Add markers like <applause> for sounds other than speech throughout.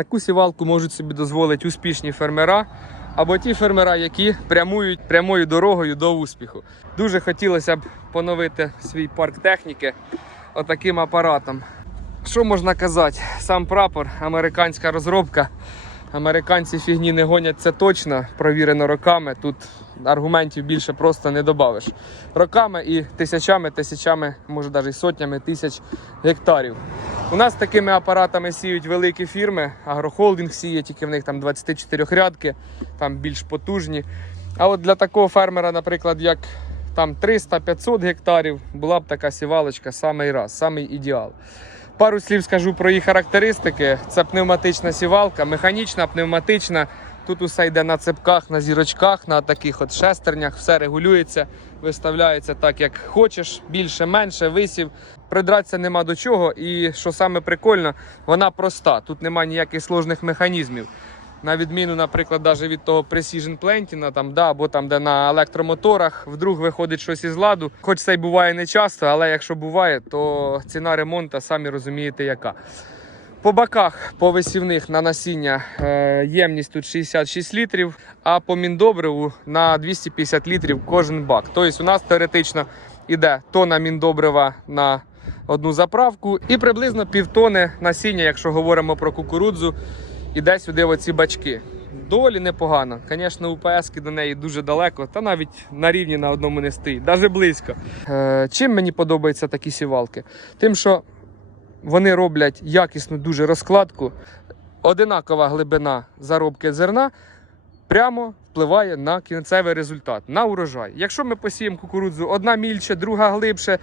Таку сівалку можуть собі дозволити успішні фермера або ті фермера, які прямують прямою дорогою до успіху. Дуже хотілося б поновити свій парк техніки отаким апаратом. Що можна казати? Сам прапор, американська розробка. Американці фігні не гонять, це точно, провірено роками. Тут аргументів більше просто не додавиш. Роками і тисячами, тисячами, може навіть сотнями тисяч гектарів. У нас такими апаратами сіють великі фірми. Агрохолдинг сіє, тільки в них там 24 рядки, там більш потужні. А от для такого фермера, наприклад, як там 300-500 гектарів, була б така сівалочка самий раз, самий ідеал. Пару слів скажу про її характеристики. Це пневматична сівалка, механічна, пневматична. Тут усе йде на цепках, на зірочках, на таких от шестернях, все регулюється, виставляється так, як хочеш, більше, менше, висів. Придратися нема до чого. І що саме прикольно, вона проста. Тут немає ніяких сложних механізмів. На відміну, наприклад, навіть від того Precision Planting, там, да, або там, де на електромоторах, вдруг виходить щось із ладу. Хоч це й буває не часто, але якщо буває, то ціна ремонту, самі розумієте, яка. По боках, по висівних на насіння е, ємність тут 66 літрів, а по міндобриву на 250 літрів кожен бак. Тобто у нас теоретично йде тона міндобрива на одну заправку і приблизно півтони насіння, якщо говоримо про кукурудзу, іде сюди оці бачки. Доволі непогано. Звісно, УПС до неї дуже далеко, та навіть на рівні на одному не стоїть, навіть близько. Е, чим мені подобаються такі сівалки? Тим, що вони роблять якісну дуже розкладку. Одинакова глибина заробки зерна прямо впливає на кінцевий результат, на урожай. Якщо ми посіємо кукурудзу одна мільше, друга глибше,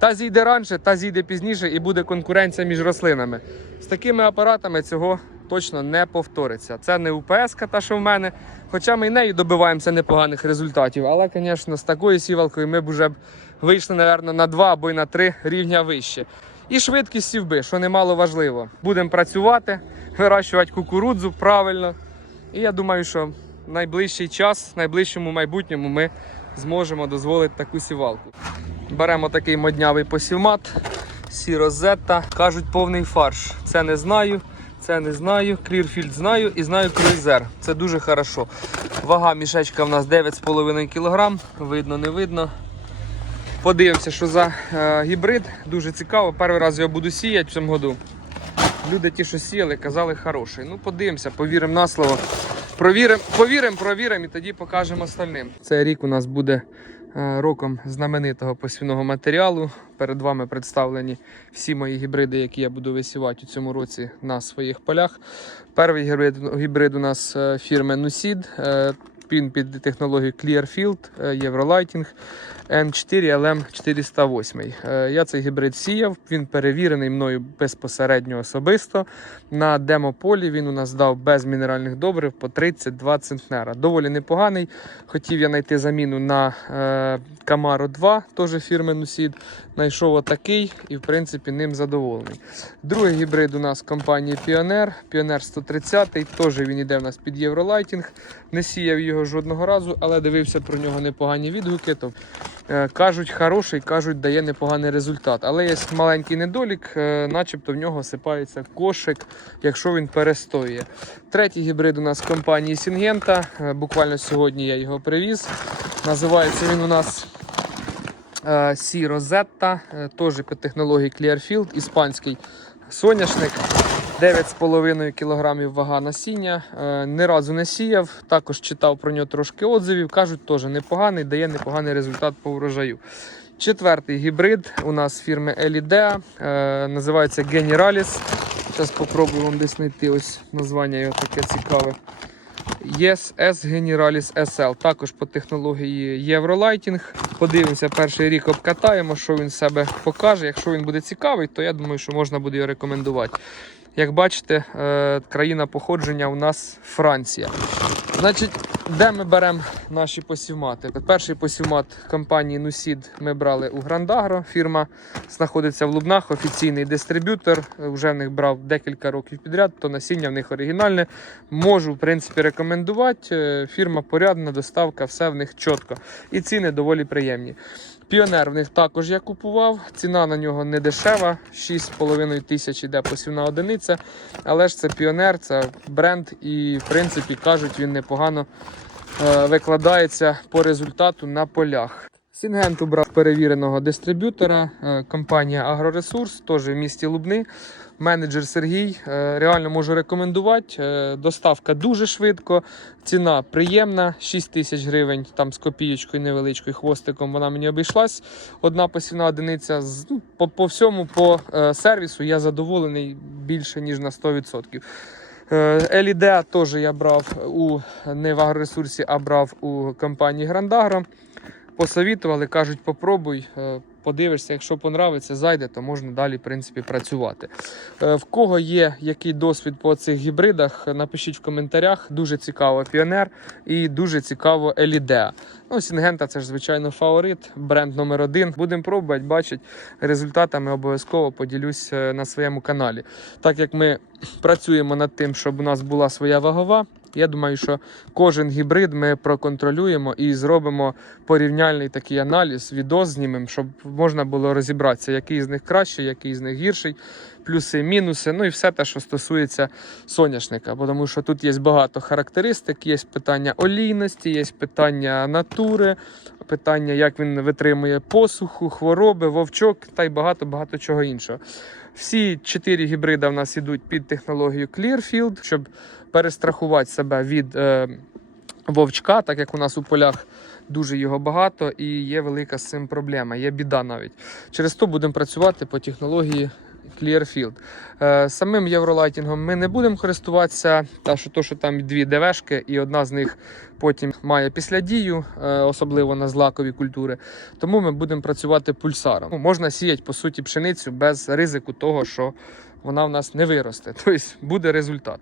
та зійде раніше, та зійде пізніше, і буде конкуренція між рослинами. З такими апаратами цього точно не повториться. Це не УПС, та що в мене. Хоча ми і нею добиваємося непоганих результатів. Але, звісно, з такою сівалкою ми б вже б вийшли, мабуть, на два або й на три рівня вище. І швидкість сівби, що немало важливо. Будемо працювати, вирощувати кукурудзу правильно. І я думаю, що найближчий час, в найближчому майбутньому ми зможемо дозволити таку сівалку. Беремо такий моднявий посівмат, сірозетта. Кажуть, повний фарш. Це не знаю, це не знаю. Клірфільд знаю і знаю круїзер. Це дуже хорошо. Вага мішечка в нас 9,5 кг. Видно, не видно. Подивимося, що за е, гібрид. Дуже цікаво. Перший раз його буду сіяти в цьому году. Люди ті, що сіяли, казали хороший. Ну, подивимося, повіримо на слово. Провіримо, повіримо, провіримо і тоді покажемо остальним. Цей рік у нас буде роком знаменитого посівного матеріалу. Перед вами представлені всі мої гібриди, які я буду висівати у цьому році на своїх полях. Перший гібрид, гібрид у нас е, фірми Nusid. Е, Він під технологією Clearfield, е, Eurolighting M4 LM408. Е, Я цей гібрид сіяв, він перевірений мною безпосередньо особисто. На демополі він у нас дав без мінеральних добрив по 32 центнера. Доволі непоганий. Хотів я знайти заміну на е, Camaro 2, теж фірми Nusid. Знайшов отакий і, в принципі, ним задоволений. Другий гібрид у нас компанії Pioneer, Pioneer 130, теж він іде в нас під Євролайтінг. Не сіяв його жодного разу, але дивився про нього непогані відгуки. То, е, кажуть, хороший, кажуть, дає непоганий результат. Але є маленький недолік, е, начебто в нього сипається кошик, якщо він перестоює. Третій гібрид у нас компанії Syngenta. Е, Буквально сьогодні я його привіз. Називається він у нас Сі Розетта, теж під технологією Clearfield, іспанський соняшник. 9,5 кг вага насіння. Е, Ні разу не сіяв. Також читав про нього трошки отзивів. Кажуть, теж непоганий, дає непоганий результат по врожаю. Четвертий гібрид у нас фірми Elidea. Е, називається Generalis. Зараз спробую вам десь знайти ось названня його таке цікаве. Yes S Generalis SL. Також по технології Eurolighting. Подивимося, перший рік обкатаємо, що він себе покаже. Якщо він буде цікавий, то я думаю, що можна буде його рекомендувати. Як бачите, е, країна походження у нас Франція. Значить, де ми беремо наші посівмати? Перший посівмат компанії Нусід ми брали у Грандагро. Фірма знаходиться в Лубнах, офіційний дистриб'ютор. Вже в них брав декілька років підряд, то насіння в них оригінальне. Можу, в принципі, рекомендувати. Е, Фірма порядна, доставка, все в них чітко. І ціни доволі приємні. Піонер в них також я купував. Ціна на нього не дешева, 6,5 тисяч іде посівна одиниця. Але ж це піонер, це бренд, і в принципі кажуть, він непогано е, викладається по результату на полях. Сінгенту брав перевіреного дистриб'ютора, е, компанія Агроресурс, теж в місті Лубни. Менеджер Сергій. Е, Реально можу рекомендувати. Е, Доставка дуже швидко, ціна приємна, 6 тисяч гривень, там з копієчкою невеличкою хвостиком вона мені обійшлась. Одна посівна одиниця. Ну, По, по всьому, по е, сервісу я задоволений більше, ніж на 100%. Е, Елідеа теж я брав у не в агроресурсі, а брав у компанії Грандагро. Посовітували, кажуть, попробуй, подивишся, якщо понравиться, зайде, то можна далі в принципі, працювати. Е, В кого є який досвід по цих гібридах, напишіть в коментарях. Дуже цікаво Піонер і дуже цікаво Елідеа. Ну, Сінгента це ж звичайно фаворит, бренд номер один. Будемо пробувати, бачить результатами обов'язково поділюсь е, на своєму каналі. Так як ми працюємо над тим, щоб у нас була своя вагова. Я думаю, що кожен гібрид ми проконтролюємо і зробимо порівняльний такий аналіз, відос знімемо, щоб можна було розібратися, який з них кращий, який з них гірший, плюси, мінуси, ну і все те, що стосується соняшника. Бо Тому що тут є багато характеристик, є питання олійності, є питання натури, питання, як він витримує посуху, хвороби, вовчок та й багато-багато чого іншого. Всі чотири гібрида в нас ідуть під технологію Clearfield, щоб перестрахувати себе від е, вовчка, так як у нас у полях дуже його багато і є велика з цим проблема, є біда навіть. Через то будемо працювати по технології Clearfield. Е, самим євролайтінгом ми не будемо користуватися, та що то, що там дві ДВшки, і одна з них потім має післядію, е, особливо на злакові культури. Тому ми будемо працювати пульсаром. Ну, можна сіяти по суті пшеницю без ризику того, що вона в нас не виросте. <laughs> Тобто буде результат.